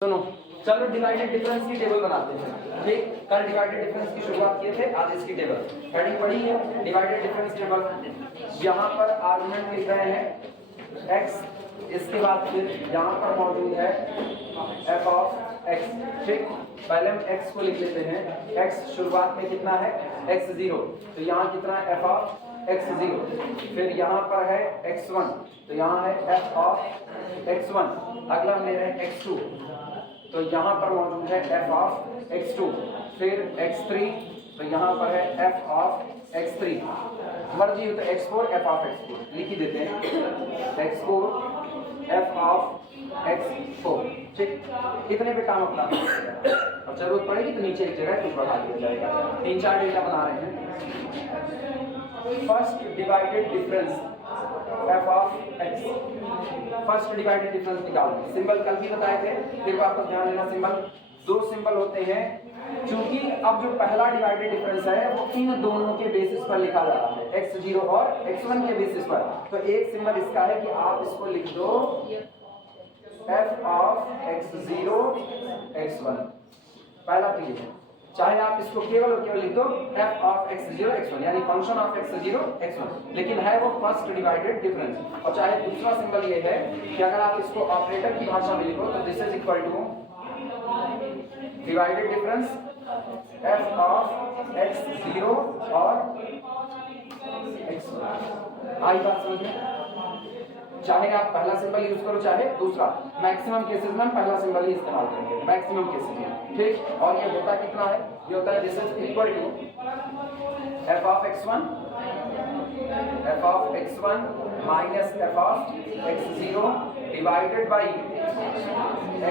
सुनो, चलो divided difference की टेबल बनाते हैं। ठीक, कल डिवाइडेड डिफरेंस की शुरुआत किए थे, आज इसकी टेबल हेडिंग पढ़ी है डिवाइडेड डिफरेंस टेबल। यहाँ पर आर्गुमेंट लिख रहे हैं x, इसके बाद फिर यहाँ पर मौजूद है f ऑफ x। ठीक, पहले हम x को लिख लेते हैं। x शुरुआत में कितना है x0, तो यहाँ कितना है f ऑफ x0। फिर यहाँ पर है x1, तो यहाँ है f ऑफ x1। अगला हम ले रहे हैं x2, तो यहाँ पर मौजूद है f ऑफ x2। फिर x3, तो यहाँ पर है f ऑफ x3। मर्जी हो तो x4 f ऑफ x4 लिख ही देते हैं, x4 f ऑफ x4। ठीक, इतने पे काम अपना अब जरूरत पड़ेगी तो नीचे एक जगह कुछ बढ़ा दिया जाएगा। 3-4 डेटा बना रहे हैं। First divided difference f of x, first divided difference निकालना। सिंबल कल भी बताए थे, फिर वापस ध्यान देना। सिंबल दो सिंबल होते हैं, क्योंकि अब जो पहला डिवाइडेड डिफरेंस है वो इन दोनों के बेसिस पर लिखा जा रहा है, x0 और x1 के बेसिस पर। तो एक सिंबल इसका है कि आप इसको लिख दो f ऑफ x0 x1। पहला तो ये है, चाहे आप इसको केवल और केवल लिख दो f ऑफ x0 x1, यानी फंक्शन ऑफ x0 x1, लेकिन है वो फर्स्ट डिवाइडेड डिफरेंस। और चाहे दूसरा सिंबल ये है कि अगर आप इसको ऑपरेटर की भाषा में लिखो तो this is equal to divided difference f of x0 और x1। आई बात समझ में? चाहे आप पहला सिंबल यूज करो चाहे दूसरा, मैक्सिमम केसेस में पहला सिंबल ही इस्तेमाल करेंगे, मैक्सिमम केसेस में। ठीक, और ये होता कितना है? ये होता है this is equal to f of x1 minus f of x0 divided by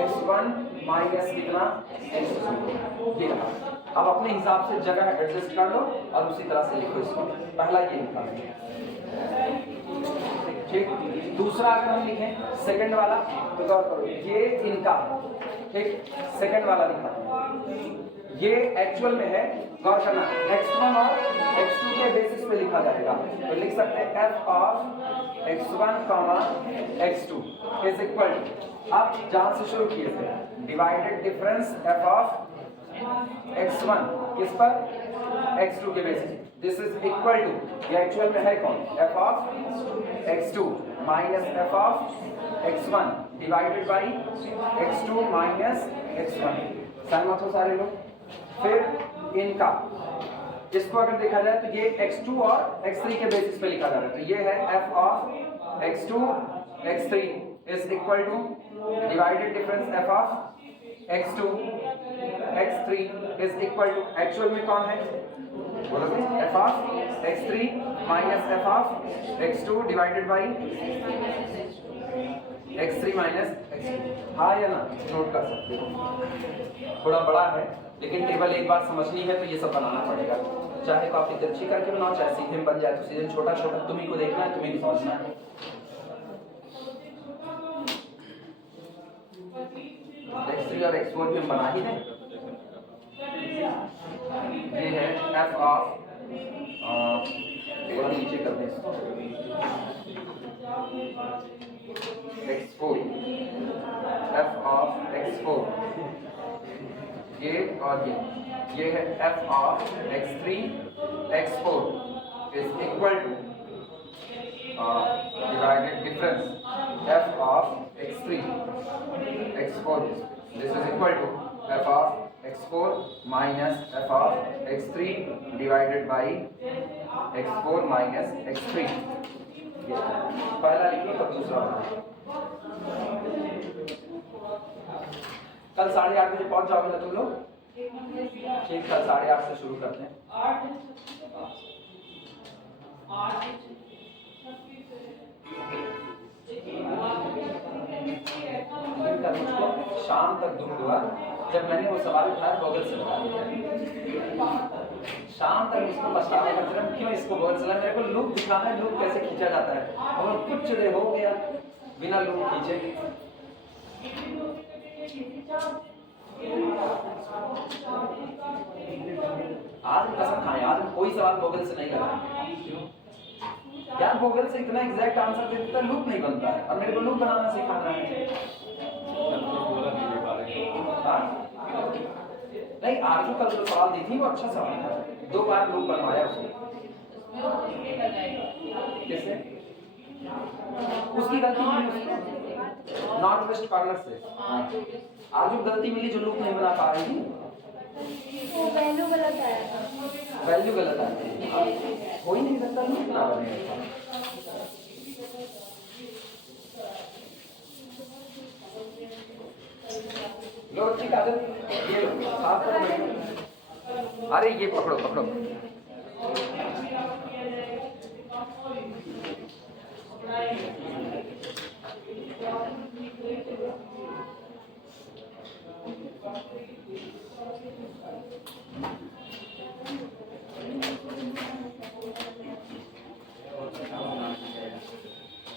x1 minus कितना x0। ये रहा। अब अपने हिसाब से जगह एडजस्ट कर लो और उसी तरह से लिखो इसको। पहला ये निकालेंगे। ठीक, दूसरा अगर हम लिखें सेकंड वाला तो गौर करो, ये इनका है। ठीक, सेकंड वाला दिखाते हैं, ये एक्चुअल में है, गौर करना, x1 और x2 के बेसिस पे लिखा जाएगा। तो लिख सकते हैं f of x1, x2 is equal to, अब जहां से शुरू किए थे divided difference f of x1 किस पर? x2 के basis. This is equal to, ये एक्चुअल में है कौन? f of x2 minus f of x1 divided by x2 minus x1। सहमत हो सारे लोग? फिर इनका, इसको अगर देखा जाए तो ये x2 और x3 के बेसिस पे लिखा जा रहा है। तो ये है f of x2 x3 is equal to divided difference f of x2 x3 is equal to, actual में कौन है बोलोगे? f of x3 minus f of x2 divided by x3 minus x2। हाँ या ना? नोट कर सकते हो, थोड़ा बड़ा है लेकिन टेबल एक बार समझनी है तो ये सब बनाना पड़ेगा। चाहे कॉपी तिरछी करके बनाओ, चाहे सीधे में बन जाए तो सीधे। छोटा छोटा तुम्ही को देखना है, तुम्ही को समझना है। x3 और x4 भी हम बना ही दें। ये है f ऑफ, थोड़ा नीचे कर दें इसको, x4, f ऑफ x4, ये और ये है f of x3 x4 is equal to divided difference f of x3 x4। This is equal to f of x4 minus f of x3 divided by x4 minus x3। पहला लिखिए तो दूसरा। कल 8:30 बजे पहुंच जाओगे ना तुम लोग? ठीक, कल 8:30 से शुरू करते हैं। शाम तक दुख हुआ जब मैंने वो सवाल उठाया गूगल से लगाया। शाम तक इसको पछतावा करते रहे, क्यों इसको गूगल से लगाया? मेरे को लूप दिखाना है, लूप कैसे खींचा जाता है, और कुछ देर हो गया बिना लूप खींचे। आज कसम खाएं, आज कोई सवाल गूगल से नहीं लगाएंगे यार। गूगल से इतना एग्जैक्ट आंसर दे देता, लूप नहीं बनता है, और मेरे को लूप बनाना सिखाना है। नहीं, आरजू कल जो सवाल दी थी वो अच्छा सवाल था, 2 बार लूप बनवाया उसने। कैसे? उसकी गलती मिली उसको नॉर्थ वेस्ट कॉर्नर से। आरजू गलती मिली जो लूप नहीं बना पा रही थी, वो वैल्यू गलत आया था। वैल्यू गलत आई थी, हो ही नहीं सकता लूप ना बनेगा। लो ठीक है, ये लो साथ में बैठो। अरे ये पकड़ो पकड़ो।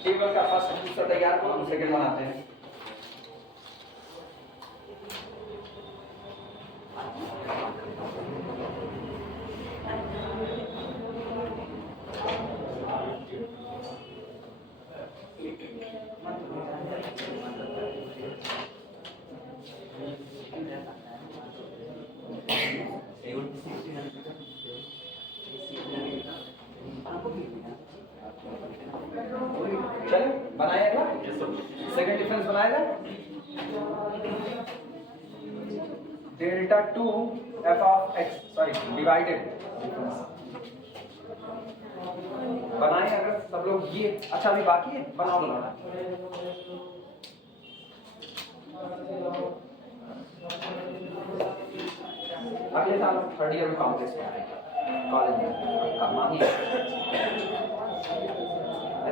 टेबल का फर्स्ट हिस्सा तैयार करो, हम सेकंड बनाते हैं। चलो बनाएगा, सेकंड डिफरेंस बनाएगा। Delta 2 f of x, sorry divided बनाए अगर सब लोग ये। अच्छा अभी बाकी है, बनाओ बनाओ। अगले साल थर्ड ईयर में कॉम्प्लेक्स कॉलेज में मानी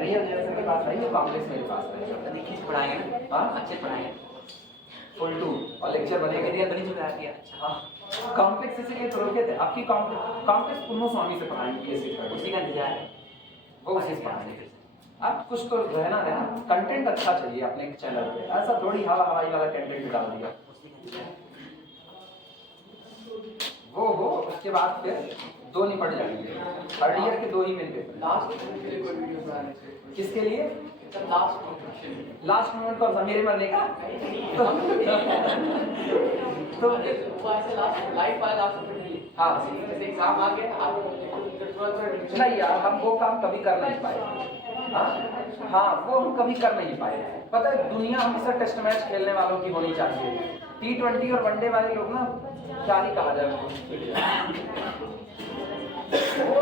रियल जैसे के पास नहीं, कॉम्प्लेक्स मेरे पास है। देखिए पढ़ाएंगे ना, हाँ अच्छे पढ़ाएंगे, फुल 2 और लेक्चर बनेगा। रियल बनी चुका है। अच्छा हाँ कॉम्प्लेक्स इसलिए तो रोके थे आपकी कॉम्प्लेक्स पुन्नो स्वामी से पढ़ाएंगे ये सीख उसी का इंतजार है, वो उसी से पढ़ाएंगे। अब कुछ तो रहना देना, कंटेंट अच्छा चाहिए अपने चैनल पे, ऐसा थोड़ी हवा हवाई वाला कंटेंट डाल दिया। वो हो उसके बाद फिर 2 निपट जाएंगे, थर्ड ईयर के 2 ही मेन पेपर। लास्ट मोमेंट के लिए कोई वीडियो बनाने चाहिए। किसके लिए? लास्ट मोमेंट कौन सा, मेरे मरने का? तो ऐसे लास्ट लाइफ वाला लास्ट मोमेंट नहीं। हाँ जैसे एग्जाम आ गया आप नहीं यार, हम वो काम कभी कर नहीं पाए। हाँ वो हम कभी कर नहीं पाए। पता है दुनिया हमेशा टेस्ट मैच खेलने वालों की होनी चाहिए। T20 और वनडे वाले लोग ना, क्या ही कहा जाए उनको। वो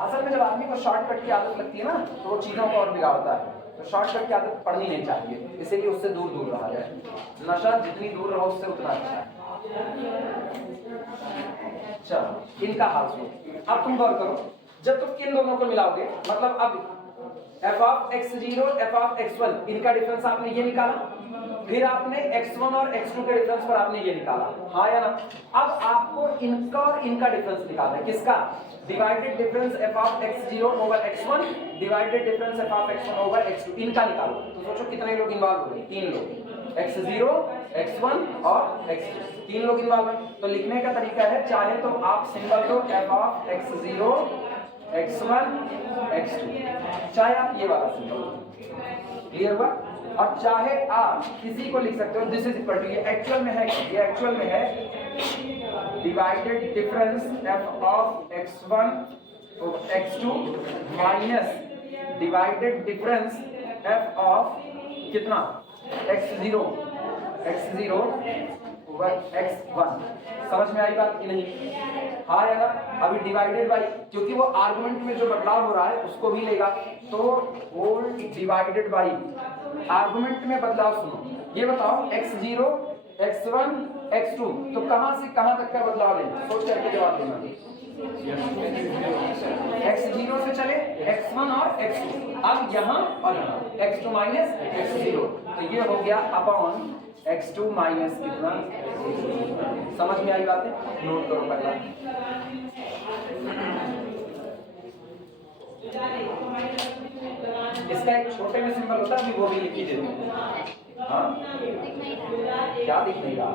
असल में जब आदमी को शॉर्टकट की आदत लगती है ना, तो वो चीजों को और बिगाड़ता है। तो शॉर्टकट की आदत पड़नी नहीं चाहिए, इसीलिए उससे दूर दूर रहा जाए। नशा जितनी दूर रहो उससे उतना अच्छा है। चलो इनका हाल सुनो, अब तुम गौर करो, जब तुम इन दोनों को मिलाओगे, मतलब अब f of x0 f of x1 इनका डिफरेंस आपने ये निकाला, फिर आपने x1 और x2 के डिफरेंस पर आपने ये निकाला, हाँ या ना? अब आपको इनका और इनका डिफरेंस निकालना है। किसका? Divided difference f of x0 over x1 divided difference f of x1 over x2 इनका निकालो। तो सोचो कितने लोग इन्वॉल्व हो गए? 3 लोग, x0 x1 और x2, 3 लोग इन्वॉल्व हैं। तो लिखने का तरीका है, चाहे तो आप सिंबल दो f of x0 x1 x2, चाहे आप ये वाला सिंबल, क्लियर हुआ? और चाहे आप किसी को लिख सकते हो, दिस इज इक्वल टू, ये एक्चुअल में है, ये एक्चुअल में है divided difference f of x1 x2 minus divided difference f of कितना x0 ओवर x1। समझ में आई बात कि नहीं? हाँ या ना? अभी डिवाइडेड बाई, क्योंकि वो आर्गुमेंट में जो बदलाव हो रहा है उसको भी लेगा, तो होल डिवाइडेड बाई आर्गुमेंट में बदलाव। सुनो ये बताओ, x0 x1 x2, तो कहां से कहां तक का बदलाव लें? सोच करके जवाब देना। x0 से चले x1 और x2, अब यहाँ और यहाँ x2 माइनस x0, तो ये हो गया अपॉन x2 माइनस कितना? समझ में आई बातें? नोट करो पहला। इसका एक छोटे में सिंबल होता है, अभी वो भी लिख ही देते हैं। हाँ क्या दिख नहीं रहा?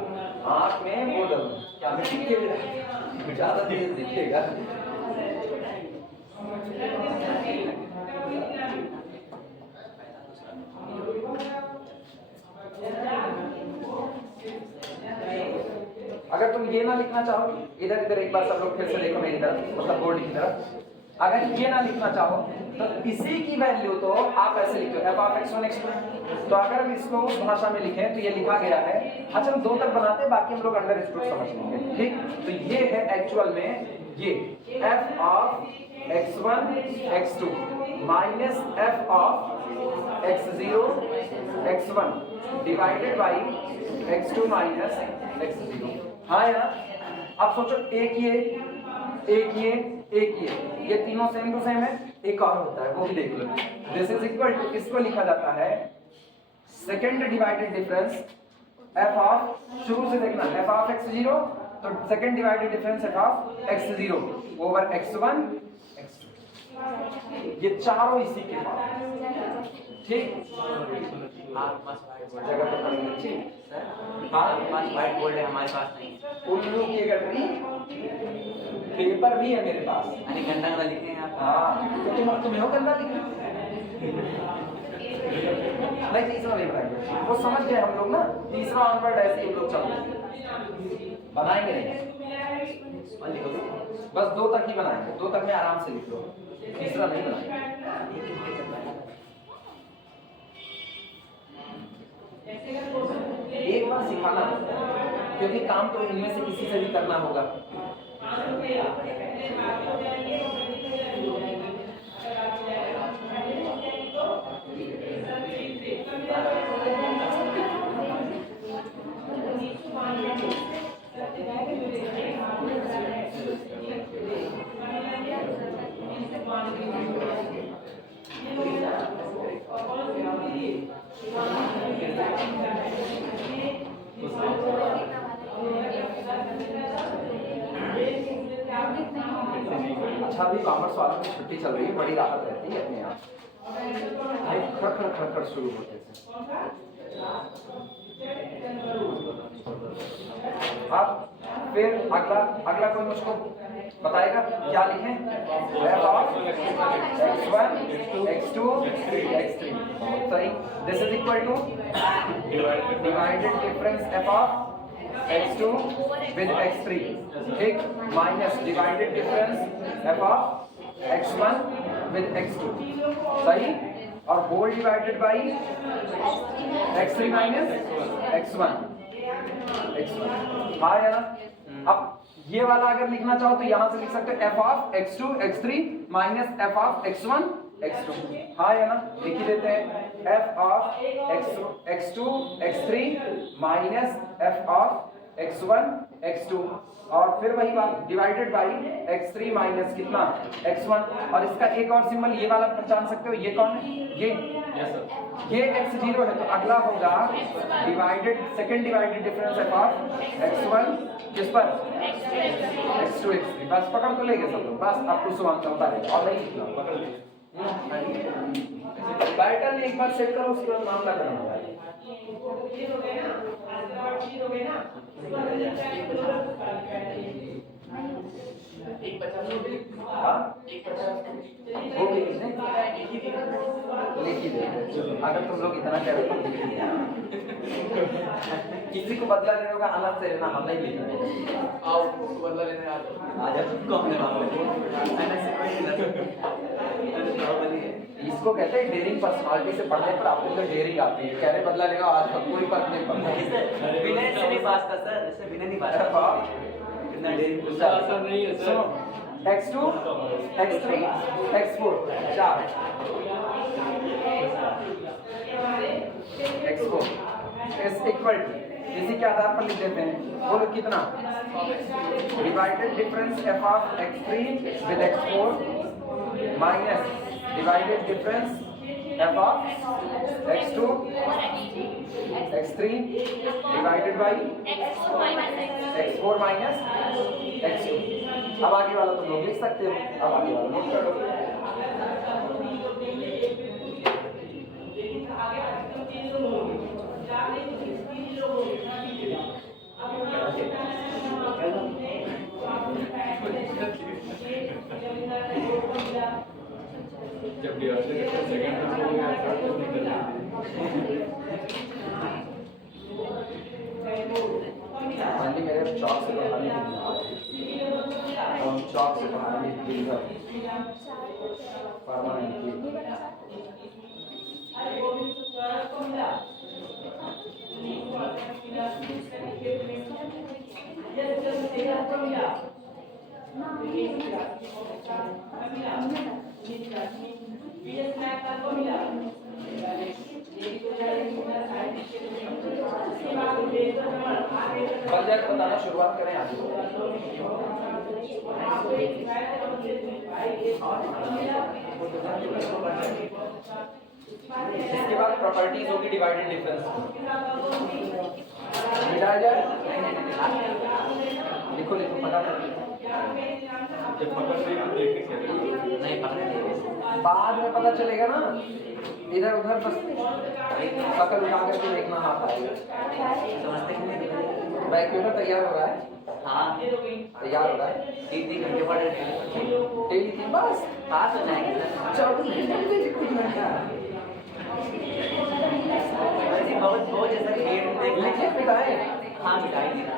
आँख में वो डर क्या दिखेगा? ज्यादा तेज दिखेगा। अगर तुम ये ना लिखना चाहो, इधर इधर एक बार सब लोग फिर से देखो मेरी तरफ, मतलब बोर्ड की तरफ। अगर ये ना लिखना चाहो तो इसी की वैल्यू तो आप ऐसे लिखते हो f(x1 x2)। तो अगर हम इसको उस भाषा में लिखें तो ये लिखा गया है, अच्छा हम 2 तक बनाते हैं, बाकी हम लोग अंडरस्टूड समझ लेंगे, ठीक। तो ये है एक्चुअल में ये f(x1 x2) minus f(x0 x1) divided by x2 minus x0। हाँ यार, अब सोचो एक ये तीनों सेम टू सेम है, एक और होता है वो भी देख लो। दिस इज इक्वल टू, इसको लिखा जाता है second divided difference f of, शुरू से देखना f(x0), तो second divided difference f(x0) over x1 x2। ये चारों इसी के पास, ठीक। जगह पे पढ़ेंगे, ठीक। हमारे पास व्हाइट बोर्ड है, हमारे पास नहीं। उल्लू की गठरी पेपर भी है मेरे पास। यानी गंदा गंदा लिखे हैं आप। हाँ, तो तुम्हें हो गंदा लिखना नहीं, तीसरा नहीं बनाएंगे, वो समझ गए हम लोग ना। तीसरा ऑनवर्ड ऐसे ही हम लोग चलेंगे, बनाएंगे नहीं, बस 2 तक ही बनाएंगे, 2 तक में आराम से लिख लो, तीसरा नहीं बनाएंगे। एक बार सिखाना, क्योंकि काम तो इनमें से किसी से भी करना होगा। अच्छा, अभी कॉमर्स वालों की छुट्टी चल रही है, बड़ी राहत रहती है अपने आप, खड़ शुरू होते थे। अब फिर अगला कोई मुझको बताएगा क्या लिखें? f(x1 x2 x3) सही। This is equal to divided difference f(x2 with x3), ठीक, minus divided difference f(x1 with x2), सही। और whole divided by x3 minus x1। हाँ यार, अब ये वाला अगर लिखना चाहो तो यहां से लिख सकते हो f(x2 x3) minus f(x1 x2)। हाँ या ना, लिख ही देते हैं f(x2 x3) minus f(x1 x2), और फिर वही बात डिवाइडेड बाई x3 माइनस कितना x1। और इसका एक और सिंबल ये वाला पहचान सकते हो, ये कौन है? ये x0 है, तो अगला होगा divided, second divided difference f(x1) किस पर? x2 x3। बस पकड़ तो लेंगे सब लोग, बस आपको सुमान चलता है और नहीं लिखना, पकड़ लीजिए। पैटर्न एक बार सेट करो, उसके बाद मामला करना है। एक बचा वो भी लिख ही दे। अगर तुम लोग इतना कह रहे हो तो लिख ही दे। किसी को बदला लेने का अलग से लेना, हम नहीं लेना। आओ बदला लेने आ जाओ। कौन है? इसको कहते हैं डेयरिंग पर्सनालिटी से पढ़ने पर आपको तो डेयरिंग आती है। कह रहे बदला लेगा, आज तक कोई फर्क नहीं पड़ता। विनय से नहीं पास था सर, इससे विनय नहीं पास था। कितना डेयरिंग ऐसा नहीं है sir. x2 x3 x4 4 x4 is equal to, इसी के आधार पर लिख देते हैं। बोलो कितना? Divided difference f(x3 with x4) minus divided difference f(x2 x3) divided by x4 minus x2। अब आगे वाला तुम लोग लिख सकते हो, अब आगे वाला नोट करो। जब सेकंड हाँ फाइनली मेरे चौक से पढ़ाने और चौक से पढ़ाने की परमानेंटली बजट बताना शुरुआत करें आज। इसके बाद प्रॉपर्टीज होगी डिवाइडेड डिफरेंस। मिटाया जाए, लिखो लिखो फटाफट। नहीं पकड़े बाद में पता चलेगा ना, इधर उधर बस पकड़ उठा करके देखना आता है। समझते कि नहीं? बैकपेपर तैयार हो रहा है, हाँ तैयार हो रहा है। 3 घंटे पढ़े डेली 3 बस पास हो जाएंगे सर। 24 घंटे कुछ घंटा वैसे बहुत जैसा कि डेट में देख लिखे मिटाए। हाँ मिटाई थी ना।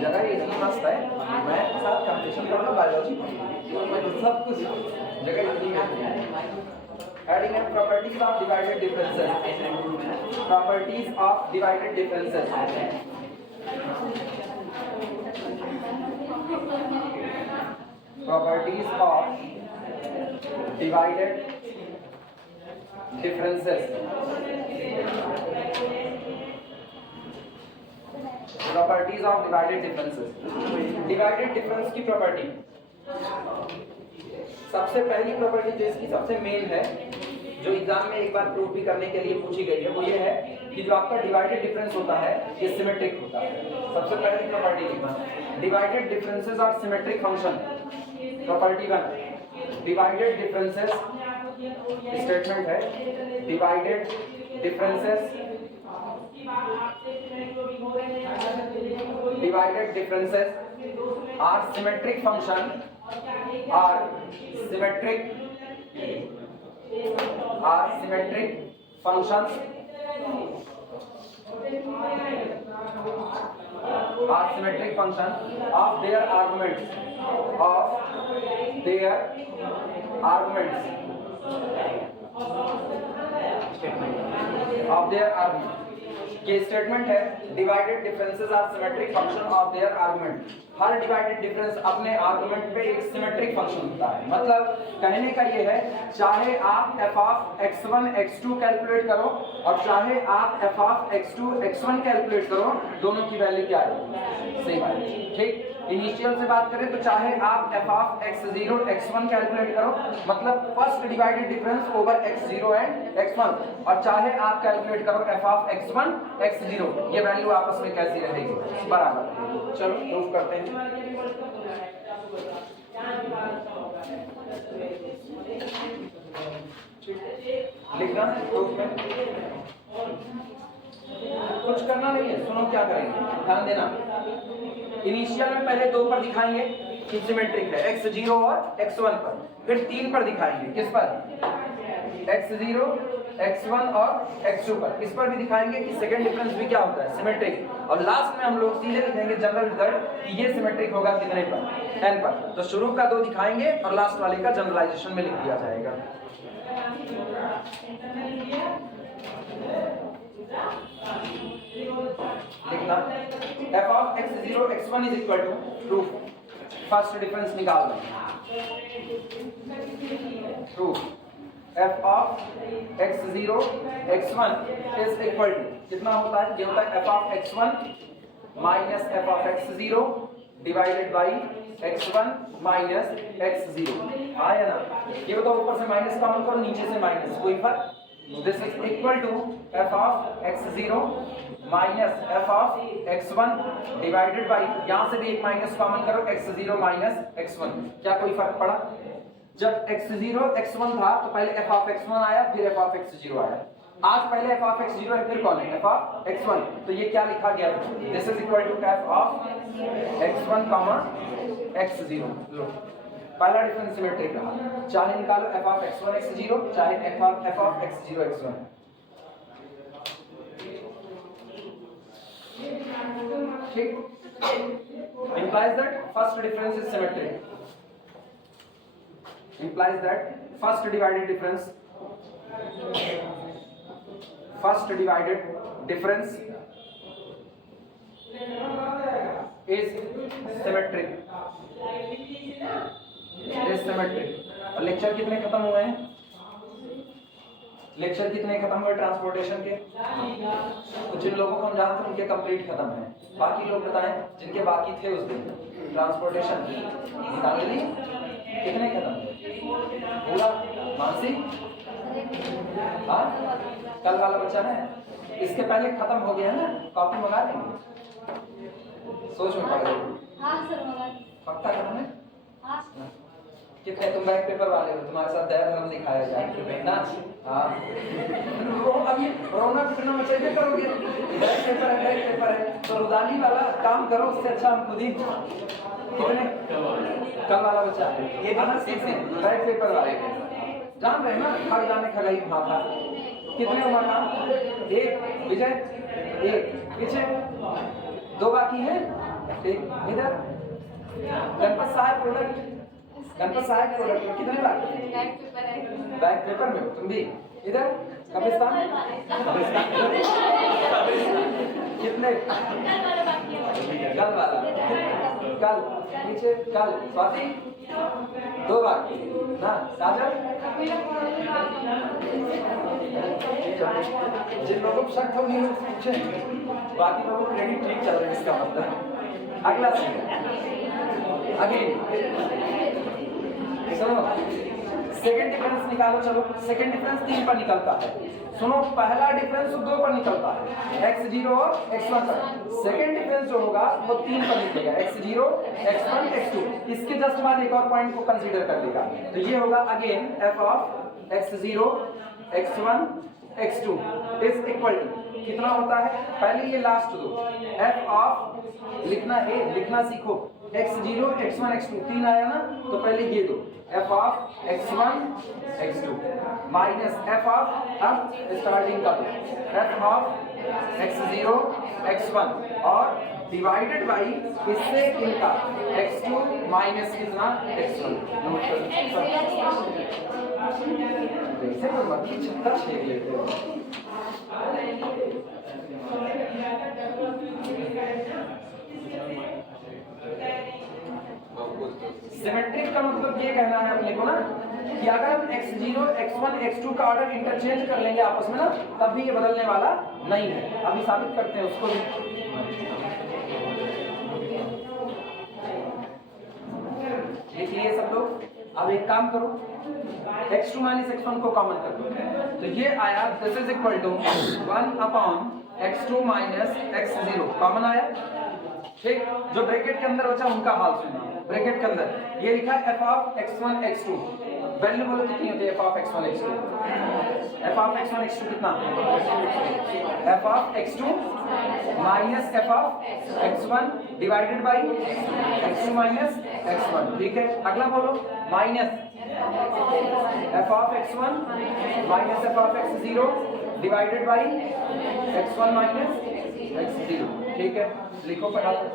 जगह ये इतनी मस्त है, मैं साथ कंपटीशन करूँगा बायोलॉजी सब कुछ जगह इतनी है। Adding and properties of divided differences. Properties of divided differences. Properties of divided differences. Properties of divided differences. Divided difference की property. सबसे पहली प्रॉपर्टी जो इसकी सबसे मेन है, जो एग्जाम में एक बार प्रूव भी करने के लिए पूछी गई है, वो ये है कि जो आपका डिवाइडेड डिफरेंस होता है ये सिमेट्रिक होता है। सबसे पहली प्रॉपर्टी लिखना, divided differences are symmetric function. Property 1, divided differences, statement है divided differences, divided differences are symmetric function, are symmetric functions, are symmetric function of their arguments, ये स्टेटमेंट है divided differences are symmetric function of their argument. हर divided difference अपने argument पे एक symmetric function होता है। मतलब कहने का ये है, चाहे आप f of x1 x2 calculate करो और चाहे आप f of x2 x1 calculate करो, दोनों की वैल्यू क्या है, सेम है। ठीक, इनिशियल से बात करें तो चाहे आप f of x0 x1 calculate करो, मतलब first divided difference over x0 and x1, और चाहे आप कैलकुलेट करो f ऑफ x1 x0, ये वैल्यू आपस में कैसी रहेगी, बराबर। चलो प्रूफ करते हैं। लिखना प्रूफ में कुछ करना नहीं है, सुनो क्या करेंगे, ध्यान देना। इनिशियल में पहले 2 पर दिखाएंगे कि सिमेट्रिक है, x0 और x1 पर, फिर 3 पर दिखाएंगे, किस पर, x0 x1 और x2 पर। इस पर भी दिखाएंगे कि सेकंड डिफरेंस भी क्या होता है, सिमेट्रिक। और लास्ट में हम लोग सीधे लिखेंगे जनरल रिजल्ट कि ये सिमेट्रिक होगा कितने पर, n पर। तो शुरू का 2 दिखाएंगे और लास्ट वाले का जनरलाइजेशन में लिख दिया जाएगा। लिखना f of x0 x1 is equal to, proof, first difference निकालना, proof f of x0 x1 is equal to कितना होता है, ये होता है f of x1 minus f of x0 divided by x1 minus x0। आया ना, ये बताओ ऊपर से माइनस कॉमन करो, नीचे से माइनस, कोई फर्क। This is equal to f of x0 minus f of x1 divided by, यहां से भी एक माइनस कॉमन करो, x0 माइनस x1। क्या कोई फर्क पड़ा? जब x0 x1 था तो पहले f ऑफ x1 आया, फिर f ऑफ x0 आया। आज पहले एफ ऑफ एक्स जीरो है, फिर कौन है एफ ऑफ एक्स वन, तो ये क्या लिखा गया, this is equal to f of x one comma x zero. पहला डिफरेंस सिमेट्रिक रहा, चाहे निकालो f of x one x zero, चाहे f of x zero x one. ठीक, implies that first difference is symmetric, implies that first divided difference is symmetric, और lecture कितने खत्म हुए हैं, लेक्चर कितने खत्म हुए ट्रांसपोर्टेशन के, तो जिन लोगों को हम जानते हैं उनके कंप्लीट खत्म हैं, बाकी लोग बताएं जिनके बाकी थे उस दिन ट्रांसपोर्टेशन निकाल ली, कितने खत्म हुए पूरा, मानसी हाँ कल वाला बच्चा है, इसके पहले खत्म हो गया है ना, कॉपी मंगा लेंगे, सोच में पड़ गए पक्का खत्म है, कितने तुम बैक पेपर वाले हो, तुम्हारे साथ दया धर्म दिखाया जाए ना, हाँ अब ये रोना पिटना मचाइए करोगे, बैक पेपर है तो रुदाली वाला काम करो, उससे अच्छा हम खुद ही कितने कल वाला बच्चा ये बैक पेपर वाले जान रहे हैं ना, खग जाने खगाई भाभा, कितने हुआ काम, एक विजय एक पीछे दो बाकी है, ठीक इधर गणपत साहब प्रोडक्ट, गणपत साहब प्रोडक्ट कितने बाकी, बैक पेपर में तुम भी इधर कब्रिस्तान कितने, कल वाला कल पीछे कल स्वाति दो बाकी ना, साजन जिन लोगों को शक हो नहीं पूछे, बाकी लोगों को रेडी ठीक चल रहा है, इसका मतलब अगला अगेन सुनो, सेकंड डिफरेंस निकालो, चलो सेकंड डिफरेंस 3 पर निकलता है, सुनो पहला डिफरेंस 2 पर निकलता है, x0 और x1 पर, सेकंड डिफरेंस जो होगा वो 3 पर निकलेगा, x0 x1 x2, इसके जस्ट बाद एक और पॉइंट को कंसीडर कर लेगा, तो ये होगा again f of x0 x1 x2 is equal to कितना होता है, पहले ये लास्ट दो f ऑफ लिखना है, लिखना सीखो, x0 x1 x2 3 आया ना, तो पहले ये दो f of x1 x2 minus f of, अब स्टार्टिंग का f ऑफ x0 x1 और डिवाइडेड बाई इससे इनका x2 माइनस कितना x1, नोट कर जैसे तो मत ही चिंता छेड़ लेते हो, सिमेट्रिक का मतलब ये कहना है अपने को ना कि अगर हम x0 x1 x2 का ऑर्डर इंटरचेंज कर लेंगे आपस में ना, तब भी ये बदलने वाला नहीं है, अभी साबित करते हैं उसको भी। देखिए सब लोग, अब एक काम करो, x2 माइनस x1 को कॉमन कर दो, तो ये आया this is equal to 1 upon x2 minus x0 common आया, ठीक, जो ब्रैकेट के अंदर बचा उनका हाल सुना, ब्रैकेट के अंदर ये लिखा है f of x1 x2, value बोलो कितनी होती है f of x1 x2, f of x1 x2 कितना, f of x2 minus f of x1 divided by x2 minus x1, ठीक है, अगला बोलो minus f of x1 minus f of x0 divided by x1 minus x0, ठीक है, लिखो फटाफट,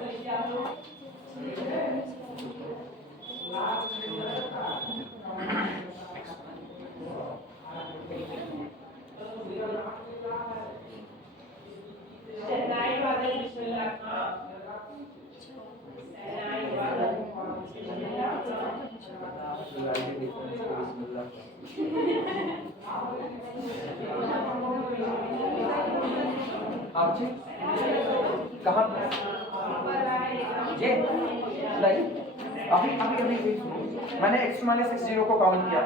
आप जी कहाँ ये नहीं, अभी मैंने x माइनस x0 को कॉमन किया,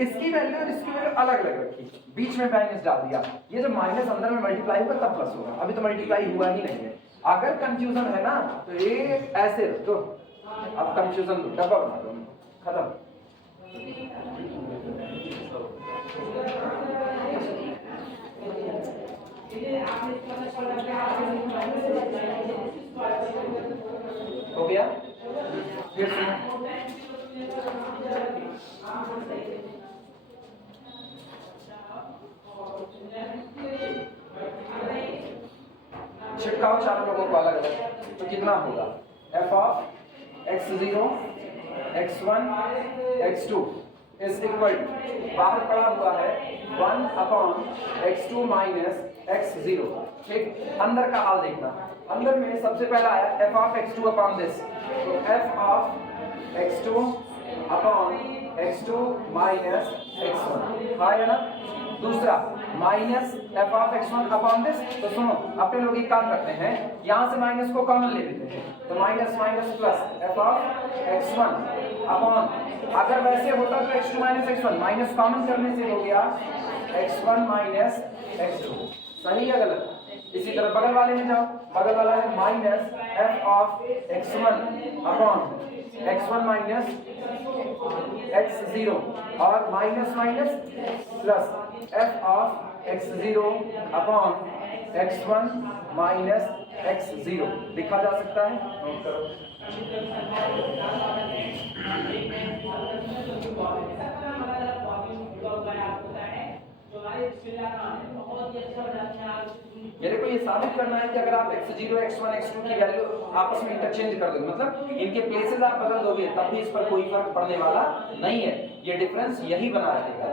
इसकी वैल्यू और इसकी वैल्यू अलग अलग रखी, बीच में माइनस डाल दिया, ये जब माइनस अंदर में मल्टीप्लाई होगा तब प्लस होगा, अभी तो मल्टीप्लाई हुआ ही नहीं है, अगर कंफ्यूजन है ना तो ये ऐसे रख दो, अब कंफ्यूजन दो, डब्बा बना दो, खत्म। हो गया? फिर सुनो, छिड़काओ चारों लोगों को अलग अलग, तो कितना होगा? f of x0 x1 x2 is equal to, बाहर पड़ा हुआ है 1/x2 माइनस x0, ठीक? अंदर का हाल देखना, अंदर में सबसे पहला आया f of x2 upon this, तो f of x2 upon x2 minus x1 आया ना। दूसरा minus f of x1 upon this, तो सुनो अपने लोग एक काम करते हैं, यहाँ से माइनस को कॉमन ले लेते हैं, तो minus minus plus f of x1 upon, अगर वैसे होता तो x2 minus x1, minus common करने से हो गया x1 माइनस x2, सही या गलत? इसी तरह बगल वाले में जाओ, बगल वाला है minus f of x1 upon x1 minus x0 और minus minus plus f of x0 upon x1 minus x0 लिखा जा सकता है, नोट करो। मेरे को ये साबित करना है कि अगर आप x0 x1 x2 की वैल्यू आपस में इंटरचेंज कर दोगे, मतलब इनके प्लेसेस आप बदल दोगे, तब भी इस पर कोई फर्क पड़ने वाला नहीं है, ये डिफरेंस यही बना रहेगा।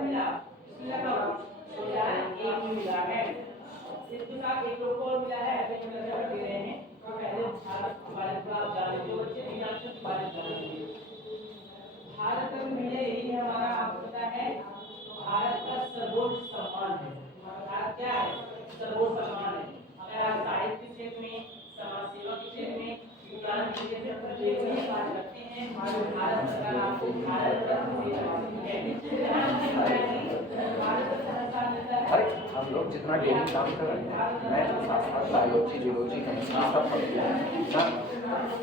भारत का मीडिया यही हमारा आपको पता है, भारत का सर्वोच्च सम्मान है। भारत क्या है? सर्वोच्च सम्मान है। अगर आप साहित्य क्षेत्र में, समाज सेवा के क्षेत्र में, विज्ञान के क्षेत्र में बात करते हैं, भारत सरकार आपको भारत रत्न है। अरे हम लोग जितना डेली काम कर रहे हैं, मैं साथ साथ बायोलॉजी, जियोलॉजी, केमिस्ट्री सब पढ़ते हैं ना,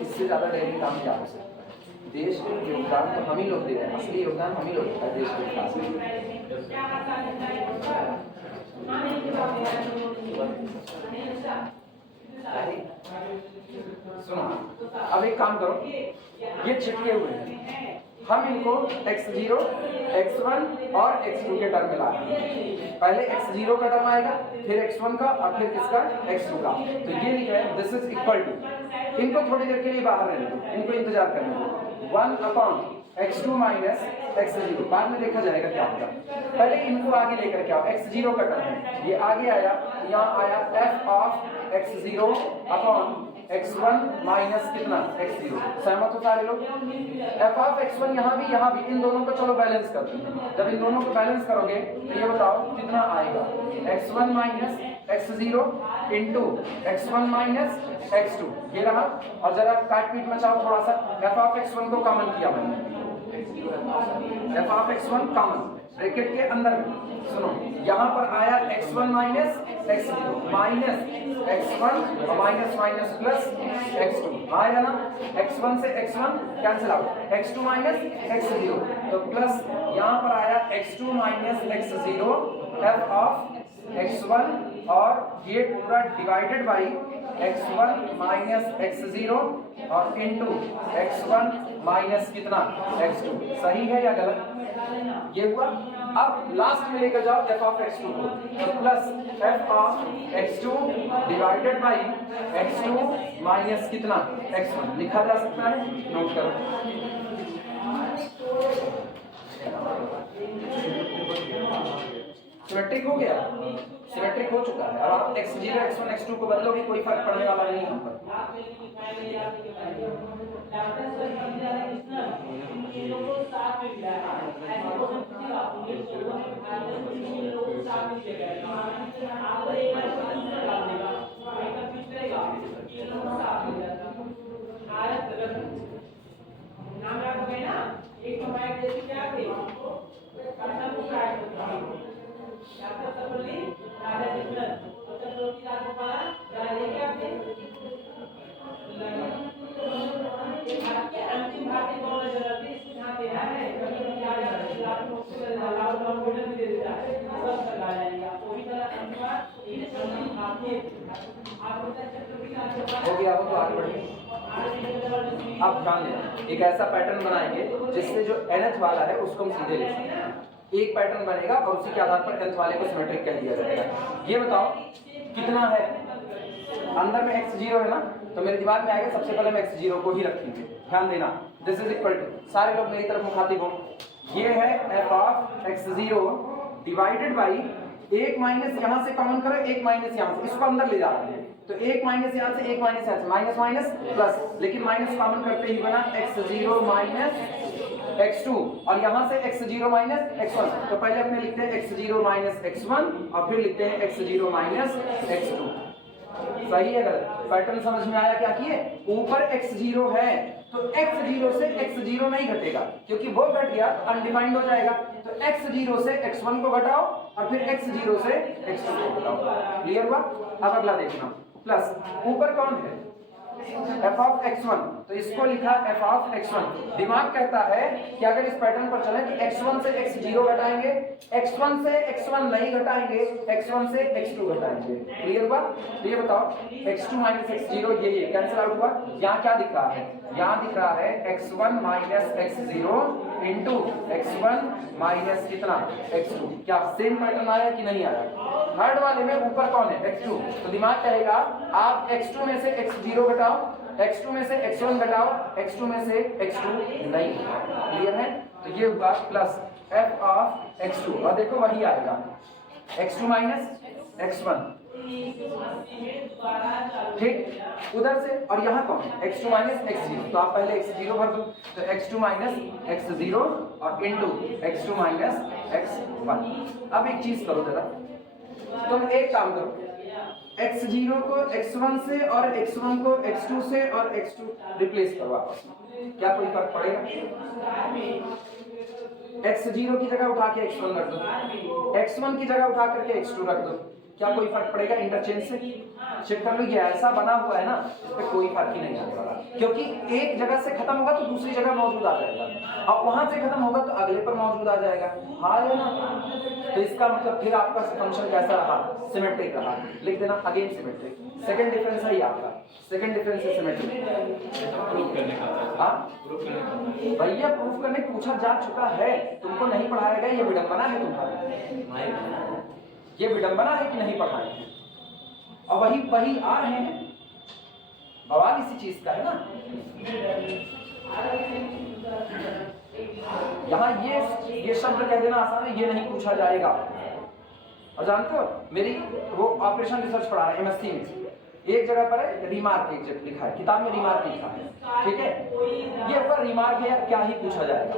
इससे ज़्यादा डेली काम क्या हो सकता है? देश में योगदान तो हम ही लोग दे रहे हैं, असली योगदान हम ही लोग देते हैं देश के विकास में। सुनो, अब एक काम करो, ये चिपके हुए हैं, हम इनको x0, x1 और x2 के टर्म में लाते हैं। पहले x0 का टर्म आएगा, फिर x1 का और फिर किसका? x2 का। तो ये लिखा है दिस इज इक्वल टू, इनको थोड़ी देर के लिए बाहर रहने दो, इनको इंतजार करने दो, 1/x2 माइनस x0, बाद में देखा जाएगा क्या होगा। पहले इनको आगे लेकर के आओ, x0 का टर्म है, ये आगे आया, यहाँ आया f of x0 upon x1 minus कितना? x0, सहमत हो सारे लोग? f ऑफ x1 यहाँ भी इन दोनों को चलो बैलेंस करते हैं, जब इन दोनों को बैलेंस करोगे तो ये बताओ कितना आएगा? x1 minus x0 into x1 minus x2, ये रहा। और जरा काट पीट मचाओ थोड़ा सा, f ऑफ x1 को कॉमन किया मैंने, f of x1 common bracket के अंदर में, सुनो यहाँ पर आया x1 minus x0 minus x1 और माइनस माइनस प्लस x2 आया ना, x1 से x1 cancel out, x2 minus x0, तो प्लस यहाँ पर आया x2 minus x0 f of x1 और ये पूरा divided by x1 minus x0 और इनटू x1 माइनस कितना? x2, सही है या गलत? ये हुआ। अब लास्ट में लेकर जाओ f ऑफ x2 को, तो plus f of x2 divided by x2 minus कितना? x1 लिखा जा सकता है, नोट करो। सिमेट्रिक हो गया, सिमेट्रिक हो चुका है। अब आप x0, x1, x2 को बदलोगे, कोई फर्क पड़ने वाला नहीं है हम पर। नाम याद हो गए ना, एक हमारे देश क्या थे? राजा सबली, राजा जितन, उत्तर प्रदेश राजगोपाल, राजा क्या थे? भारत के अंतिम भारतीय गवर्नर जनरल थे, इसको ध्यान देना है। कभी याद आ जाए आप लोग को लॉकडाउन ऑर्डर भी दे देता है, सब लगा जाएगा। कोई तरह अंतिम भारतीय आप होता छत्रपति राजगोपाल हो गया, वो तो आगे बढ़े। अब ध्यान देना, एक ऐसा पैटर्न बनाएंगे जिससे जो nth वाला है उसको हम सीधे ले सकते हैं। एक पैटर्न बनेगा और उसी के आधार पर nth वाले को सिमेट्रिक कह दिया जाएगा। ये बताओ कितना है, अंदर में x0 है ना, तो मेरे दिमाग में आएगा सबसे पहले हम x0 को ही रखेंगे। ध्यान देना, दिस इज इक्वल टू, सारे लोग मेरी तरफ मुखातिब हो, ये है f of x0 divided by एक माइनस यहाँ से कॉमन करो, एक माइनस यहाँ से, इसको अंदर ले जा रहे हैं तो एक माइनस यहाँ से, एक माइनस यहाँ से, माइनस माइनस प्लस, लेकिन माइनस कॉमन करते ही बना x0 माइनस x2 और यहाँ से x0 माइनस x1। तो पहले अपने लिखते हैं x0 माइनस x1 और फिर लिखते हैं x0 माइनस x2। सही है गलत? पैटर्न समझ में आया क्या किए? ऊपर x0 है तो x0 से x0 नहीं घटेगा क्योंकि वो घट गया अनडिफाइंड हो जाएगा, तो x0 से x1 को घटाओ और फिर x0 से x2 को घटाओ। क्लियर हुआ? अब अगला देखना, प्लस ऊपर कौन है f ऑफ x1, तो इसको लिखा f ऑफ x1। दिमाग कहता है कि अगर इस पैटर्न पर चले कि x1 से x0 घटाएंगे, x1 से x1 नहीं घटाएंगे, x1 से x2 घटाएंगे। क्लियर हुआ? तो ये बताओ x2 माइनस x0 ये कैंसिल आउट हुआ। यहाँ क्या दिख रहा है? यहाँ दिख रहा है x1 minus x0 into x1 minus कितना x2। क्या सेम पैटर्न आया कि नहीं आया? थर्ड वाले में ऊपर कौन है? x2। तो दिमाग कहेगा आप x2 में से x0 घटाओ, x2 में से x1 घटाओ, x2 में से x2 नहीं। क्लियर है? तो ये हुआ प्लस f ऑफ x2 और देखो वही आएगा x2 माइनस x1। ठीक, उधर से और यहाँ कौन है? x2 minus x0। तो आप पहले x0 भर दो, तो x2 माइनस x0 और इंटू x2 माइनस x1। अब एक चीज करो जरा, तुम एक काम करो, x0 को x1 से और x1 को x2 से और x2 रिप्लेस करो आपस में, क्या कोई फर्क पड़ेगा? x0 की जगह उठा के x1 रख दो, x1 की जगह उठा करके x2 रख दो, क्या कोई फर्क पड़ेगा? इंटरचेंज से चेक कर लो, ये ऐसा बना हुआ है ना, इस पे कोई फर्क ही नहीं आने वाला क्योंकि एक जगह से खत्म होगा तो दूसरी जगह मौजूद आ जाएगा और वहां से खत्म होगा तो अगले पर मौजूद आ जाएगा। हाँ है ना? तो इसका मतलब फिर आपका फंक्शन कैसा रहा? सिमेट्रिक रहा। लिख देना अगेन सिमेट्रिक। सेकंड डिफरेंस है ये आपका, सेकंड डिफरेंस है सिमेट्रिक। प्रूफ करने का था। हाँ प्रूफ करने का था। भैया प्रूफ करने पूछा जा चुका है, तुमको नहीं पढ़ाया गया, ये विडंबना है तुम्हारी, ये विडंबना है कि नहीं पढ़ाए हैं और वही आ रहे हैं। बवाल इसी चीज का है ना। यहाँ ये शब्द कह देना आसान है, ये नहीं पूछा जाएगा। और जानते हो मेरी वो ऑपरेशन रिसर्च पढ़ा रहे हैं एमएससी में, एक जगह पर है रिमार्क, एक जगह लिखा है किताब में रिमार्क लिखा है, ठीक है? ये ऊपर रिमार्क है यार, क्या ही पूछा जाएगा?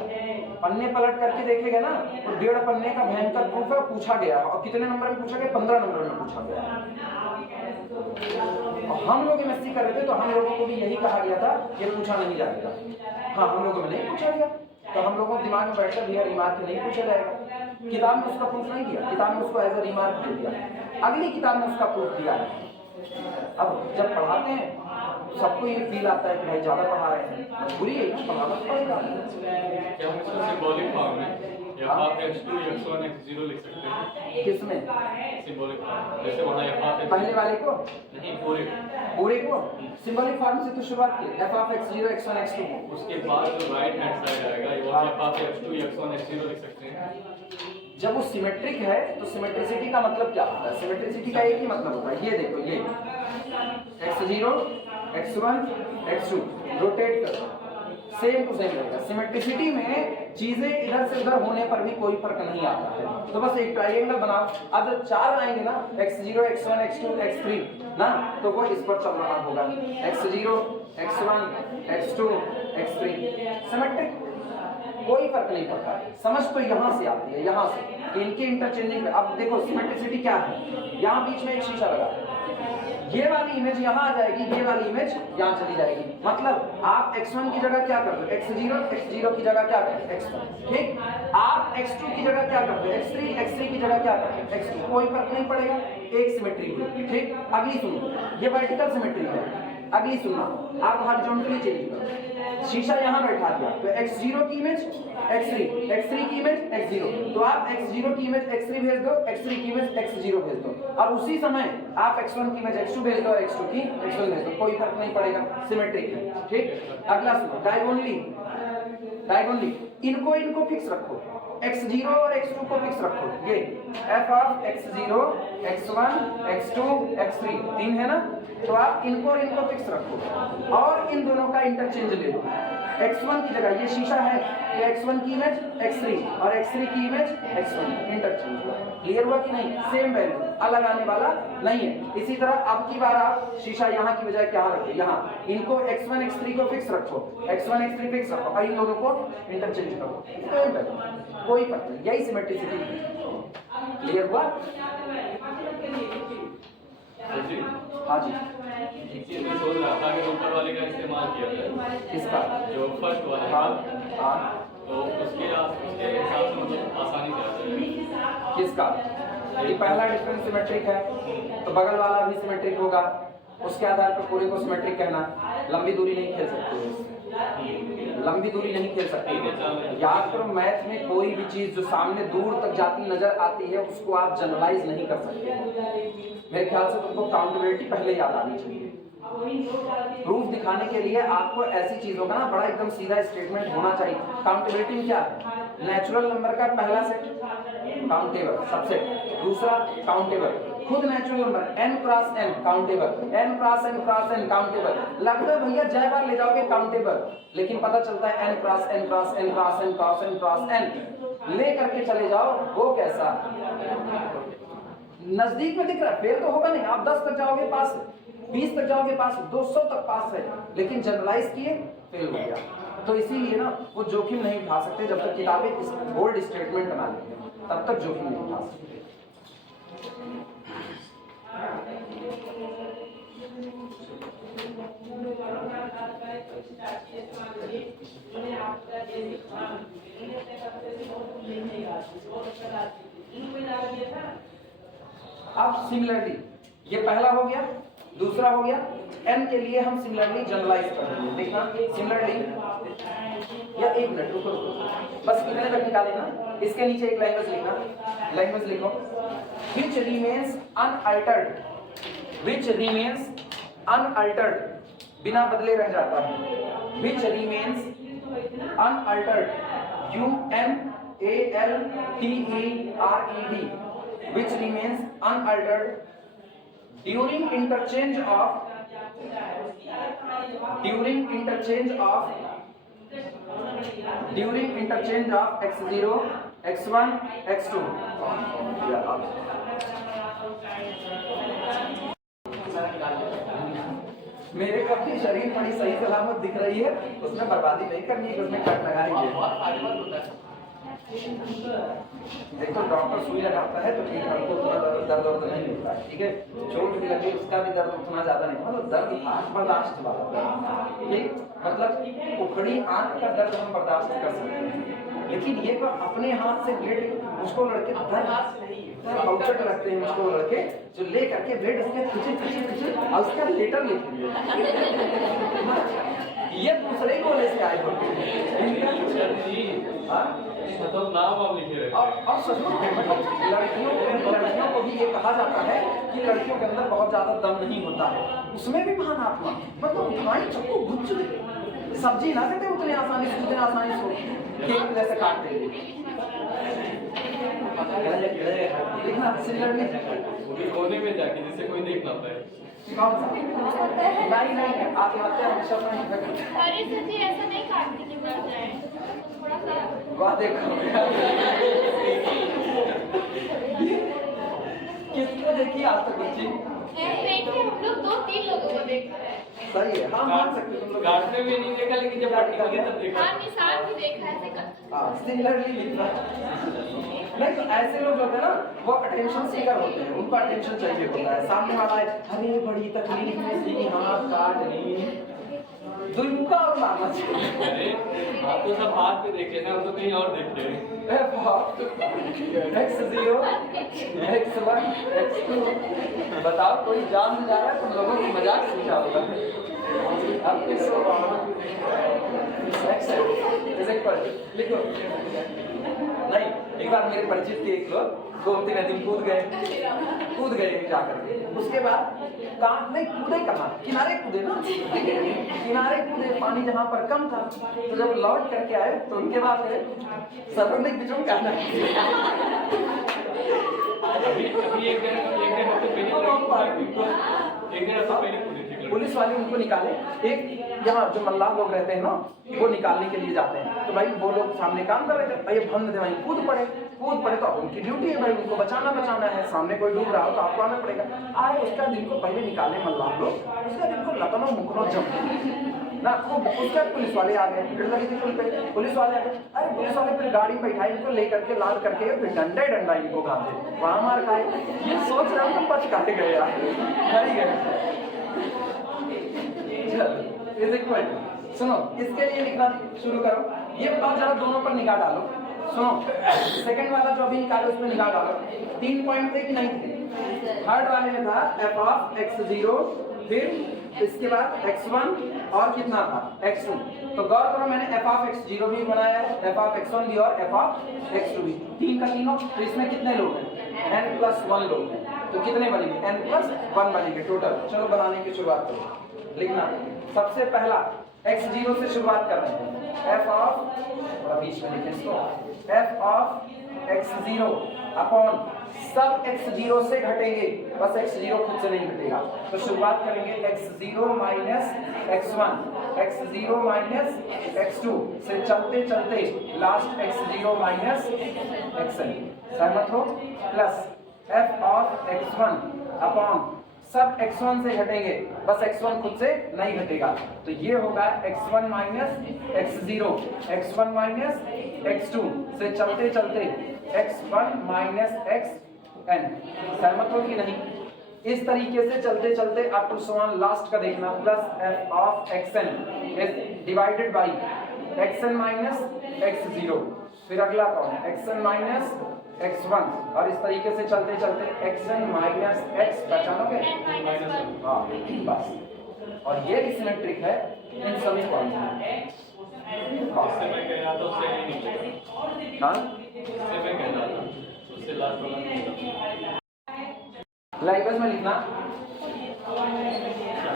पन्ने पलट करके देखेगा ना तो 1.5 पन्ने का भयंकर प्रूफ है, पूछा गया और कितने नंबर में पूछा गया? 15 नंबर में पूछा गया। और हम लोग एमएससी कर रहे थे तो हम लोगों को भी यही कहा गया था ये पूछा नहीं जाएगा। हाँ, हम लोगों में नहीं पूछा गया तो हम लोगों के दिमाग में बैठकर भैया रिमार्क नहीं पूछा जाएगा। किताब में उसका प्रूफ नहीं दिया, किताब में उसको एज ए रिमार्क दे दिया, अगली किताब में उसका प्रूफ दिया है। अब जब पढ़ाते हैं सबको ये फील आता है कि भाई ज्यादा पढ़ा रहे हैं, मजबूरी है पढ़ाना पड़ेगा। क्या हम इसको सिंबॉलिक फॉर्म में या आप x2 x1 x0 लिख सकते हैं? किसमें? सिंबॉलिक फॉर्म, जैसे वहाँ f पहले वाले को नहीं पूरे को सिंबॉलिक फॉर्म से तो शुरुआत की f of x0 x1 x2, उसके बाद जो राइट हैंड साइड आएगा ये वो f of x2 x1 x0 लिख सकते हैं। जब वो सिमेट्रिक है तो सिमेट्रिसिटी का मतलब क्या होता है? सिमेट्रिसिटी का एक ही मतलब होता है, ये देखो ये x0 x1 x2 रोटेट करो, सेम टू सेम रहेगा। सिमेट्रिसिटी में चीजें इधर से उधर होने पर भी कोई फर्क नहीं आता है। तो बस एक ट्रायंगल बनाओ, अब जब 4 आएंगे ना x0 x1 x2 x3 ना, तो वो इस पर चल रहा होगा x0 x1 x2 x3 symmetric, कोई फर्क नहीं पड़ता। समझ तो यहाँ से आती है, यहाँ से इनके इंटरचेंजिंग। अब देखो सिमेट्रिसिटी क्या है, यहाँ बीच में एक शीशा लगा है, ये वाली इमेज यहाँ आ जाएगी, ये वाली इमेज यहाँ चली जाएगी। मतलब आप x1 की जगह क्या कर दो x0 की जगह क्या कर x1, ठीक? आप x2 की जगह क्या कर दो x3 की जगह क्या कर दो x2, कोई फर्क नहीं पड़ेगा, एक सिमेट्री हुई, ठीक? अगली सुनो, ये वर्टिकल सिमेट्री है, अगली सुनना, आप हॉरिजॉन्टली चेंज करो, शीशा यहाँ बैठा दिया तो x0 की इमेज x3, x3 की इमेज x0, तो आप x0 की इमेज x3 भेज दो, x3 की इमेज x0 भेज दो, और उसी समय आप x1 की इमेज x2 भेज दो और x2 की x1 भेज दो, कोई फर्क नहीं पड़ेगा, सिमेट्रिक है। ठीक, अगला सुनो, डायगोनली इनको फिक्स रखो, x0 और x2 को फिक्स रखो, ये f of x0, x1, x2, x3 तीन है ना, तो आप इनको और इनको फिक्स रखो और इन दोनों का इंटरचेंज ले लो। x1 की जगह ये शीशा है, ये x1 की इमेज x3 और x3 की इमेज x1, इंटरचेंज। क्लियर हुआ कि नहीं? सेम वैल्यू, अलग आने वाला नहीं है। इसी तरह अब की बार आप शीशा यहाँ की बजाय क्या रखो, यहाँ इनको x1 x3 को फिक्स रखो, x1 x3 फिक्स रखो और इन दोनों को इंटरचेंज करो, सेम वैल्यू, कोई फर्क नहीं, यही सिमेट्रिसिटी। क्लियर हुआ? हाँ जी, ये मैं सोच रहा था कि ऊपर वाले का इस्तेमाल किया जाए, किसका? जो फर्स्ट वाला है, हाँ, तो उसके हिसाब से मतलब आसानी से आ जाएगी। किसका? ये पहला डिफरेंस सिमेट्रिक है तो बगल वाला भी सिमेट्रिक होगा, उसके आधार पर पूरे को सिमेट्रिक कहना। लंबी दूरी नहीं खेल सकते, लंबी दूरी नहीं खेल सकते। याद करो, मैथ में कोई भी चीज जो सामने दूर तक जाती नजर आती है उसको आप जनरलाइज नहीं कर सकते। मेरे ख्याल से तुमको काउंटेबिलिटी पहले याद आनी चाहिए। प्रूफ दिखाने के लिए आपको ऐसी चीज होगा ना, बड़ा एकदम सीधा स्टेटमेंट होना चाहिए। काउंटेबिलिटी में क्या है? नेचुरल नंबर का पहला सेट काउंटेबल सबसेट, दूसरा काउंटेबल, खुद natural number n cross n countable, n cross n cross n countable. लगता है भैया जय बार ले जाओगे काउंटेबल, लेकिन पता चलता है n cross n cross n cross n cross n cross n ले करके चले जाओ, वो कैसा नजदीक में दिख रहा है, फेल तो होगा नहीं। आप 10 तक जाओगे पास, 20 तक जाओगे पास, 200 तक पास है, लेकिन जनरलाइज किए फेल हो गया। तो इसीलिए ना वो जोखिम नहीं उठा सकते, जब तक किताबें इस बोल्ड स्टेटमेंट बना लेते हैं तब तक जोखिम नहीं उठा सकते। अब सिमिलरली ये पहला हो गया, दूसरा हो गया, n के लिए हम सिमिलरली जनरलाइज कर देंगे। देखना सिमिलरली, या एक मिनट रुको, बस इतने तक निकाले ना, इसके नीचे एक लैंग्वेज लिखना, लैंग्वेज लिखो, which remains unaltered, which remains unaltered, बिना बदले रह जाता है, which remains unaltered, UNALTERED, which remains unaltered during interchange of x0, x1, x2। मेरे को अपनी शरीर बड़ी सही सलामत दिख रही है, उसमें बर्बादी नहीं करनी है, उसमें कट लगाएंगे। देखो डॉक्टर सुई लगाता है तो ठीक है, उनको उतना दर्द नहीं होता है, ठीक है, चोट भी लगे उसका भी दर्द उतना ज्यादा नहीं, मतलब दर्द बर्दाश्त वाला, ठीक, मतलब उखड़ी आंख का दर्द हम बर्दाश्त कर सकते हैं, लेकिन ये तो अपने हाथ से ब्लेड, उसको लड़के आउटसेट रखते हैं, उसको लड़के जो ले करके ब्लेड उसके खींचे और उसका लेटर लिखेंगे, ये दूसरे गोले से आए होते हैं, मतलब नाम आप लिखे रहे और मतलब लड़कियों को भी ये कहा जाता है कि लड़कियों के अंदर बहुत ज्यादा दम नहीं होता है, उसमें भी भावनात्मक, मतलब उठाई चक्कू गुच्छ सब्जी ना कटे उतने आसानी से केक जैसे काट देंगे। देखना सिमिलरली कोने में जाके जिससे कोई देख ना पाए। नहीं आत्महत्या हमेशा नहीं करती। अरे सच्ची ऐसा नहीं काटती कि मर जाए, थोड़ा सा वाह देखो किसको देखी आज तक बच्ची? देखे हम लोग 2-3 लोगों को देखा है। सही है, हाँ मान सकते तुम लोग। काटने में नहीं देखा, लेकिन जब प्रैक्टिकल किया तब देखा। हाँ निशान भी देखा है ऐसे करते। हाँ सिमिलरली लिखना। नहीं तो ऐसे लोग होते हैं ना, वो अटेंशन सीकर होते हैं, उनको अटेंशन चाहिए होता है, सामने वाला है अरे बड़ी तकलीफ में थी, हाथ काट ली, दुर्मुखा और लाना चाहिए। अरे आप तो सब हाथ पे देखे ना, हम तो कहीं और देखे। x0, x1, x2, बताओ कोई जान जा रहा है, तुम लोगों की मजाक सीखा होगा। अब इस x is equal लिखो नहीं, एक बार मेरे परिचित के एक लोग 2-3 दिन कूद गए जाकर के, उसके बाद कहाँ नहीं कूदे, कहाँ किनारे कूदे ना, किनारे कूदे, पानी जहाँ पर कम था, तो जब लौट करके आए तो उनके बाद सर्वाधिक बिजों कहना अभी एक दिन पहले कूदी थी। पुलिस वाले उनको निकाले, एक यहाँ जो मल्लाह लोग रहते हैं ना, वो निकालने के लिए जाते हैं, तो भाई वो लोग सामने काम कर रहे थे, भाई भंग थे, भाई कूद पड़े तो उनकी ड्यूटी है भाई, उनको बचाना है, सामने कोई डूब रहा हो तो आपको आना पड़ेगा। आए उसका दिन को पहले निकाले मल्लाह लोग, उसका दिन को लतनो मुकनो जम ना, उसका पुलिस वाले आ गए, भीड़ लगी थी पुल पे, पुलिस वाले आ गए, अरे पुलिस वाले फिर गाड़ी में बैठाई, इनको लेकर के लाद करके फिर डंडा इनको खाते, वहां मार खाए। ये सोच रहा हूँ तो बच काटे गए यार, सुनो इसके लिए लिखना शुरू करो, ये बताओ जरा दोनों पर निगाह डालो, सुनो सेकंड वाला जो अभी निकालो उसमें निगाह डालो, 3 पॉइंट थे कि नहीं थे? थर्ड वाले में था f of x0, फिर इसके बाद x1 और कितना था x2, तो गौर करो मैंने f of x0 भी बनाया है, f of x1 भी और f of x2 भी, तीन का तीनों, तो इसमें कितने लोग हैं n+1 लोग हैं, तो कितने बनेंगे n+1 बनेंगे टोटल। चलो बनाने की शुरुआत करो, लिखना सबसे पहला x0 से शुरुआत कर रहे हैं, f of बीच में लिखें इसको, f of x0 अपॉन सब x0 से घटेंगे, बस x0 खुद से नहीं घटेगा, तो शुरुआत करेंगे x0 minus x1, x0 minus x2 से चलते चलते लास्ट x0 माइनस xn, सहमत हो, plus f of x1 upon सब x1 से घटेंगे, बस x1 खुद से नहीं घटेगा, तो ये होगा x1 minus x0, x1 minus x2 से चलते चलते x1 माइनस xn, सहमत हो कि नहीं? इस तरीके से चलते चलते अप टू समान लास्ट का देखना, plus f of xn is divided by xn minus x0, फिर अगला कौन है xn माइनस x1, और इस तरीके से चलते चलते xn माइनस x, पहचानोगे? हाँ बस, और ये सिमेट्रिक है इन सभी पॉइंट्स में। इससे मैं कह रहा था उससे नहीं नीचे, हाँ इससे मैं कह रहा था उससे लास्ट वाला नहीं। लाइकवाइज में लिखना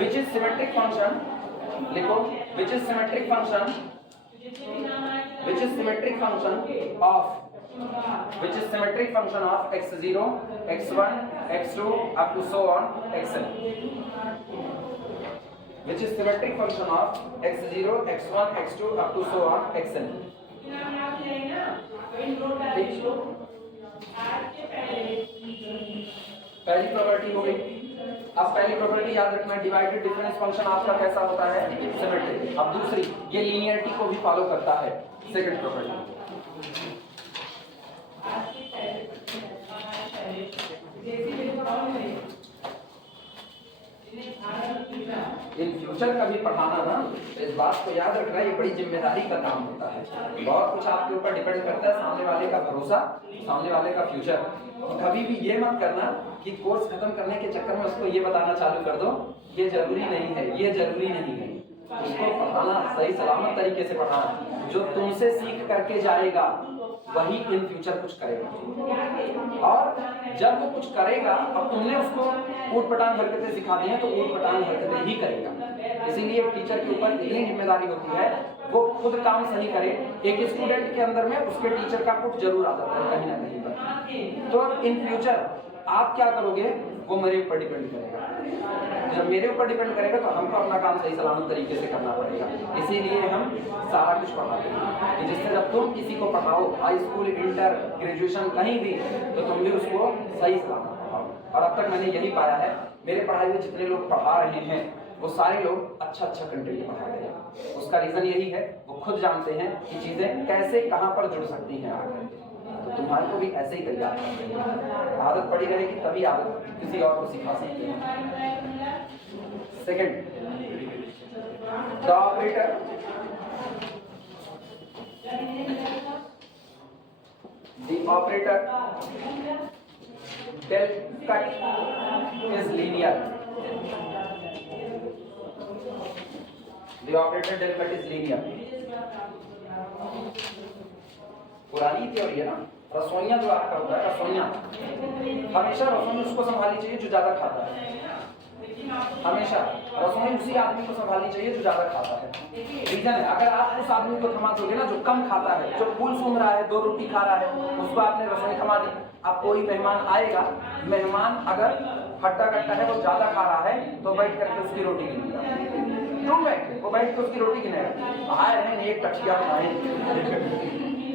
which is symmetric function, लिखो which is symmetric function, which is symmetric function of which is symmetric function of x0, x1, x2 up to so on xn, which is symmetric function of x0, x1, x2 up to so on xn। पहली property हो गई। अब पहली property याद रखना, divided difference function आपका कैसा होता है? सिमेट्रिक। अब दूसरी, ये लीनियरिटी को भी फॉलो करता है, सेकंड प्रॉपर्टी। इन फ्यूचर का भी पढ़ाना ना, इस बात को याद रखना, ये बड़ी जिम्मेदारी का काम होता है। बहुत कुछ आपके ऊपर डिपेंड करता है, सामने वाले का भरोसा, सामने वाले का फ्यूचर। कभी भी ये मत करना कि कोर्स खत्म करने के चक्कर में उसको ये बताना चालू कर दो, ये जरूरी नहीं है, ये जरूरी नहीं है। उसको पढ़ाना सही सलामत तरीके से पढ़ाना, जो तुमसे सीख करके जाएगा वही इन फ्यूचर कुछ करेगा। और जब वो कुछ करेगा, अब तुमने उसको ऊट-पटांग हरकतें सिखा दी हैं तो ऊट-पटांग हरकतें ही करेगा। इसीलिए टीचर के ऊपर इतनी जिम्मेदारी होती है, वो खुद काम सही करे। एक स्टूडेंट के अंदर में उसके टीचर का कुछ जरूर आ जाता है कहीं ना कहीं पर। तो इन फ्यूचर आप क्या करोगे वो मेरे ऊपर डिपेंड करेगा। जब मेरे ऊपर डिपेंड करेगा तो हमको अपना काम सही सलामत तरीके से करना पड़ेगा। इसीलिए हम सारा कुछ पढ़ाते हैं कि जिससे जब तुम किसी को पढ़ाओ, हाई स्कूल, इंटर, ग्रेजुएशन कहीं भी, तो तुम भी उसको सही सलामत पढ़ाओ। और अब तक मैंने यही पाया है, मेरे पढ़ाई में जितने लोग पढ़ा रहे हैं वो सारे लोग अच्छा कंटेंट पढ़ा रहे हैं। उसका रीजन यही है, वो खुद जानते हैं कि चीजें कैसे कहाँ पर जुड़ सकती हैं आगे। तो तुम्हारे को भी ऐसे ही तैयार करते हैं। आदत पड़ी रहेगी तभी आदत किसी और को सिखा सकते हैं। Second, the operator del cut is linear। The operator derivative is linear. पुरानी थ्योरी है ना, रसोइया जो आपका होता है, रसोइया हमेशा रसोई उसको संभालनी चाहिए जो ज्यादा खाता है। हमेशा रसोई उसी आदमी को संभालनी चाहिए जो ज्यादा खाता है। रीजन है, अगर आप उस आदमी को थमा दोगे ना जो कम खाता है, जो फूल सूंघ रहा है, 2 रोटी खा रहा है, उसको आपने रसोई थमा दी, अब कोई मेहमान आएगा, मेहमान अगर हट्टा कट्टा है, वो ज्यादा खा रहा है, तो बैठ करके उसकी रोटी गिनेगा। क्यों बैठ, वो बैठ के उसकी रोटी गिनेगा, आए रहे एक टचिया खाए।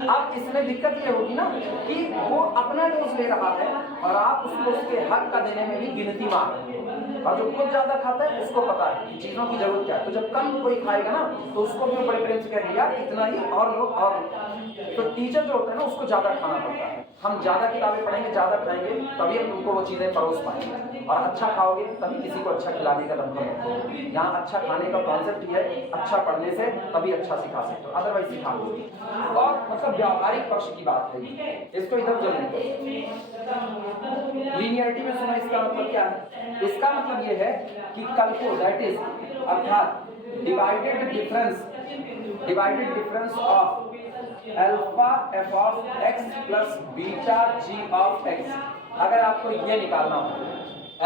अब इसमें दिक्कत ये होगी ना कि वो अपना डोज ले रहा है और आप उसको उसके हक का देने में भी गिनती मार रहे हैं, और जो खुद ज्यादा खाता है उसको पता है कि चीजों की जरूरत क्या है, तो जब कम कोई खाएगा ना तो उसको भी प्रेफरेंस करेगा यार इतना ही और लो और तो टीचर जो होता है ना उसको ज्यादा खाना पड़ता है। हम ज्यादा किताबें पढ़ेंगे, ज्यादा खाएंगे, तभी हम तुमको वो चीजें परोस पाएंगे, और अच्छा खाओगे तभी किसी को अच्छा खिलाने का दमखम होगा। यहाँ अच्छा खाने का कॉन्सेप्ट ही है, अच्छा पढ़ने से तभी अच्छा सिखा सकते हो, अदरवाइज सिखा दो। और मतलब व्यावहारिक पक्ष की बात है, इसको इधर जरूर लीनियरिटी में सुना, इसका मतलब क्या है? इसका मतलब ये है कि कल को दैट इज अर्थात divided difference of alpha F of X plus beta G of X, अगर आपको ये निकालना हो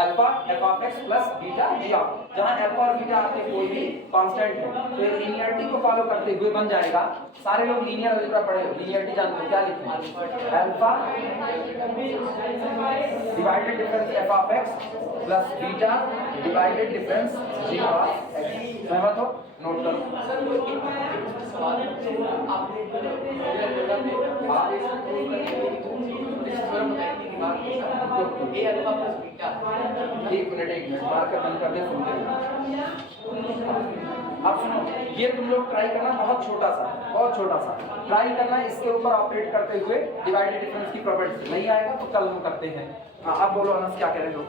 alpha F of X plus beta G of, जहां अल्फा और बीटा आपके कोई भी कांस्टेंट है, तो ये लीनियरिटी को फॉलो करते हुए बन जाएगा। सारे लोग लीनियर अलजेब्रा पढ़े, लीनियरिटी जानते हो, क्या लिखते हैं? Alpha divided difference F of X plus beta divided difference G of X. सहमत हो? नोट करो। एक मिनट मार्कर बंद कर दे, सुनते हैं। अब सुनो, ये तुम लोग ट्राई करना, बहुत छोटा सा ट्राई करना, इसके ऊपर ऑपरेट करते हुए डिवाइडेड डिफरेंस की प्रॉपर्टी। नहीं आएगा तो कल हम करते हैं। हाँ, आप बोलो अनस क्या कह रहे हो?